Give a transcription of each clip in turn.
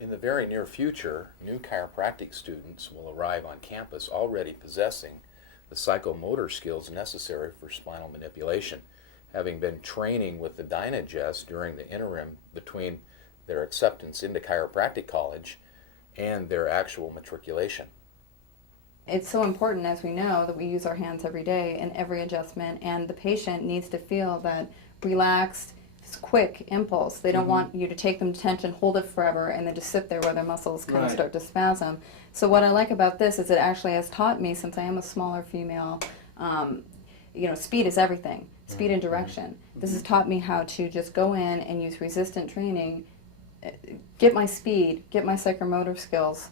In the very near future, new chiropractic students will arrive on campus already possessing the psychomotor skills necessary for spinal manipulation, having been training with the Dynadjust during the interim between their acceptance into chiropractic college and their actual matriculation. It's so important, as we know, that we use our hands every day in every adjustment, and the patient needs to feel that relaxed, quick impulse. They don't want you to take them to tension, hold it forever, and then just sit there where their muscles kind of start to spasm. So what I like about this is it actually has taught me, since I am a smaller female, speed is everything. Speed and direction. This has taught me how to just go in and use resistant training, get my speed, get my psychomotor skills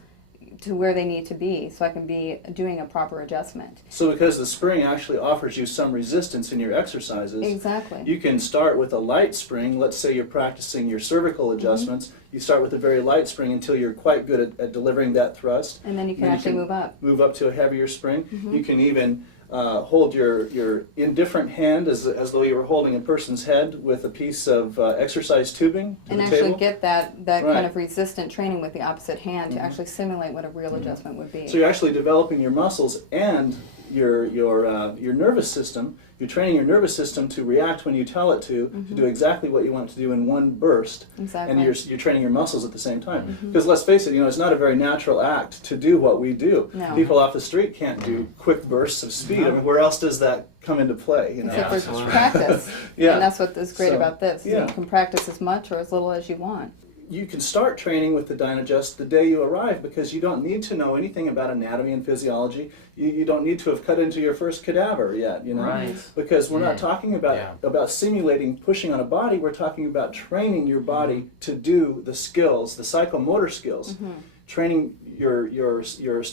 to where they need to be so I can be doing a proper adjustment. So because the spring actually offers you some resistance in your exercises, Exactly. you can start with a light spring. Let's say you're practicing your cervical adjustments. You start with a very light spring until you're quite good at delivering that thrust. And then you can actually move up. Move up to a heavier spring. You can even hold your indifferent hand as though you were holding a person's head with a piece of exercise tubing to And the actually table. get that Right. kind of resistant training with the opposite hand to actually simulate what a real adjustment would be. So you're actually developing your muscles and your nervous system. You're training your nervous system to react when you tell it to do exactly what you want it to do in one burst. Exactly. And you're training your muscles at the same time. Because let's face it, it's not a very natural act to do what we do. No. People off the street can't do quick bursts of speed. I mean, where else does that come into play? Except for practice. Yeah. And that's what is great So, about this. yeah. You can practice as much or as little as you want. You can start training with the Dynadjust the day you arrive because you don't need to know anything about anatomy and physiology. You don't need to have cut into your first cadaver yet, Right. Because we're not talking about simulating pushing on a body. We're talking about training your body to do the skills, the psychomotor skills, training your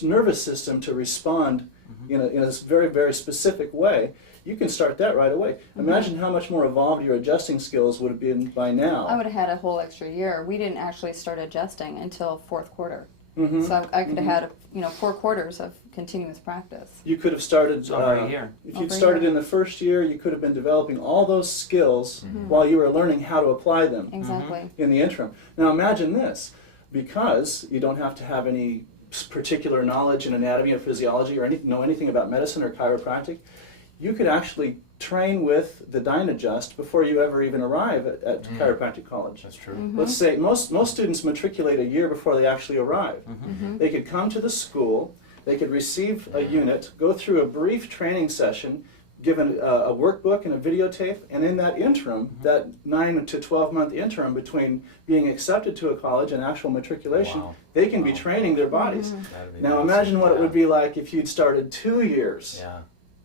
nervous system to respond in a very, very specific way. You can start that right away. Imagine how much more evolved your adjusting skills would have been by now. I would have had a whole extra year. We didn't actually start adjusting until fourth quarter. So I could have had 4 quarters of continuous practice. You could have started over a year. If you'd started in the first year, you could have been developing all those skills while you were learning how to apply them Exactly. in the interim. Now imagine this, because you don't have to have any particular knowledge in anatomy or physiology or know anything about medicine or chiropractic, you could actually train with the Dynadjust before you ever even arrive at chiropractic college. That's true. Let's say most students matriculate a year before they actually arrive. They could come to the school, they could receive a unit, go through a brief training session, given a workbook and a videotape, and in that interim, that 9 to 12 month interim between being accepted to a college and actual matriculation, they can be training their bodies. Now imagine what it would be like if you'd started 2 years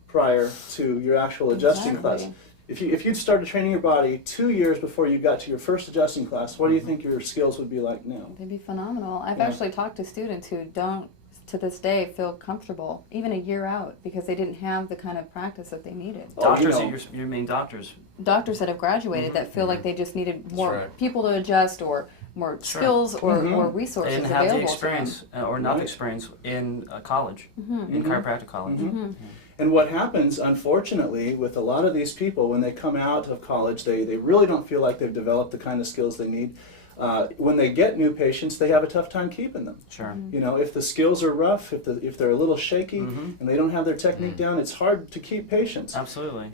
prior to your actual adjusting class. If you'd started training your body 2 years before you got to your first adjusting class, what do you think your skills would be like now? They'd be phenomenal. I've actually talked to students who don't, to this day, feel comfortable, even a year out, because they didn't have the kind of practice that they needed. Doctors are your main doctors. Doctors that have graduated that feel like they just needed more people to adjust or more skills or resources They didn't available have the to experience or not the experience in college, in chiropractic college. And what happens, unfortunately, with a lot of these people, when they come out of college, they really don't feel like they've developed the kind of skills they need. When they get new patients, they have a tough time keeping them. Sure. If the skills are rough, if they're a little shaky, and they don't have their technique down, it's hard to keep patients. Absolutely.